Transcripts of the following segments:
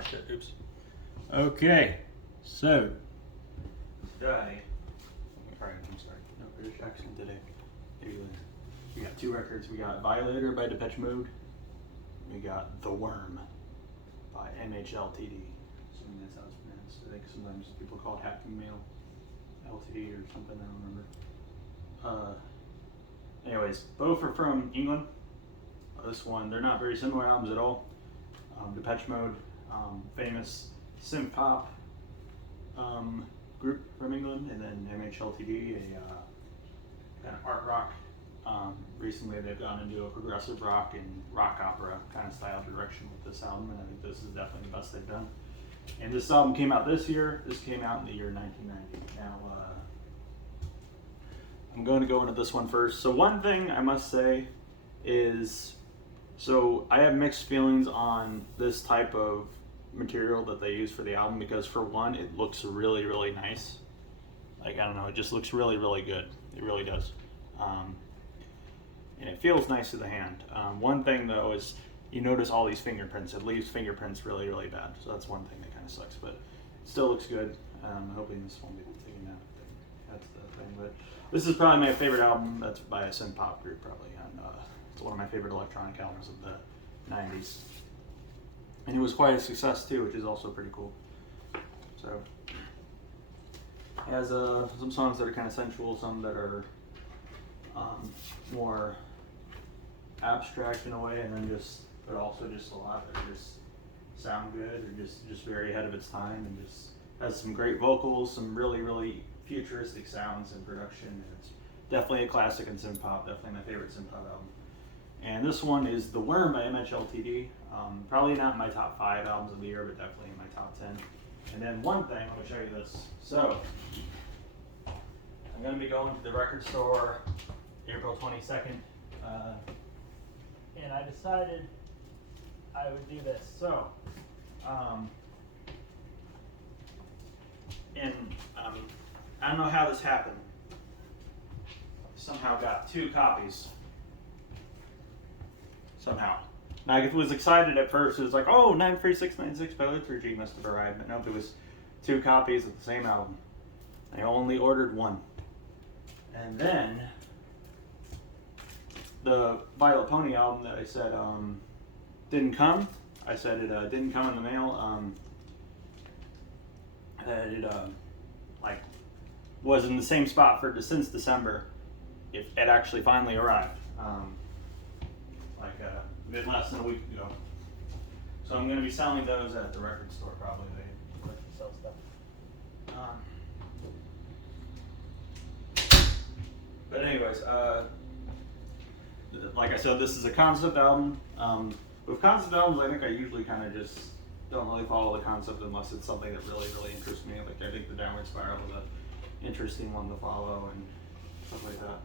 my shit. Oops. Okay, so today, I'm sorry, no British accent today. We got two records. We got Violator by Depeche Mode. We got The Worm by HMLTD. Assuming that's how it's pronounced. I think sometimes people call it Hacking Mail LTD or something. I don't remember. Anyways, both are from England. This one, they're not very similar albums at all. Depeche Mode, famous synth pop group from England, and then HMLTD, a kind of art rock. Recently they've gone into a progressive rock and rock opera kind of style direction with this album, and I think this is definitely the best they've done. And this album came out this year. This came out in the year 1990. Now, I'm going to go into this one first. So one thing I must say is, so I have mixed feelings on this type of material that they use for the album, because for one, it looks really, really nice. Like, I don't know, it just looks really, really good. It really does. And it feels nice to the hand. One thing though is you notice all these fingerprints. It leaves fingerprints really, really bad. So that's one thing that kind of sucks, but it still looks good. I'm hoping this won't be taken out. That's the thing. But this is probably my favorite album. That's by a synth pop group probably. And it's one of my favorite electronic albums of the 90s. And it was quite a success too, which is also pretty cool. So it has some songs that are kind of sensual, some that are more abstract in a way, and then but also just a lot that just sound good, or just very ahead of its time, and just has some great vocals, some really, really futuristic sounds and production. And it's definitely a classic in synth pop, definitely my favorite synth pop album. And this one is The Worm by HMLTD. Probably not in my top 5 albums of the year, but definitely in my top 10. And then one thing, let me show you this. So, I'm going to be going to the record store April 22nd. And I decided I would do this. So, I don't know how this happened. Somehow got 2 copies. Somehow. Now, I was excited at first. It was like, oh, 93696 by Liturgy must have arrived. But nope, it was 2 copies of the same album. I only ordered 1. And then the Violet Pony album that I said didn't come. I said it didn't come in the mail. It was in the same spot since December. It actually finally arrived. A bit less than a week ago. So I'm going to be selling those at the record store probably. They like to sell stuff. But anyways, like I said, this is a concept album. With concept albums, I think I usually kind of just don't really follow the concept unless it's something that really, really interests me. Like I think the Downward Spiral is an interesting one to follow and stuff like that.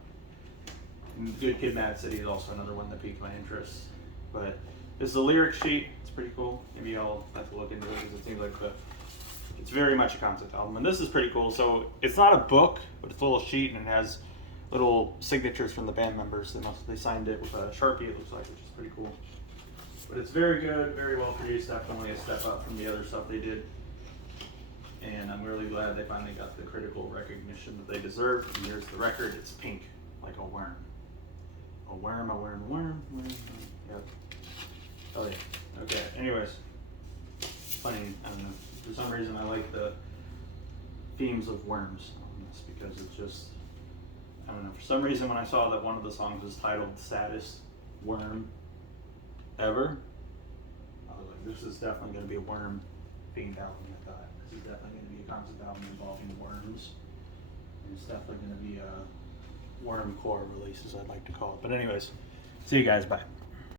And Good Kid, Mad City is also another one that piqued my interest. But this is a lyric sheet. It's pretty cool. Maybe I'll have to look into it because it seems like it's very much a concept album. And this is pretty cool. So it's not a book, but it's a little sheet, and it has little signatures from the band members. They signed it with a Sharpie, it looks like, which is pretty cool. But it's very good, very well produced. Definitely a step up from the other stuff they did. And I'm really glad they finally got the critical recognition that they deserve. And here's the record. It's pink, like a worm. A worm, a worm, a worm, worm. Yep. Oh yeah. Okay. Anyways, funny. I don't know. For some reason, I like the themes of worms on this because it's just, I don't know. For some reason, when I saw that one of the songs was titled "Saddest Worm Ever," I was like, "This is definitely going to be a worm-themed album." I thought this is definitely going to be a concept album involving worms. And it's definitely going to be a worm core release, as I'd like to call it. But anyways, see you guys. Bye.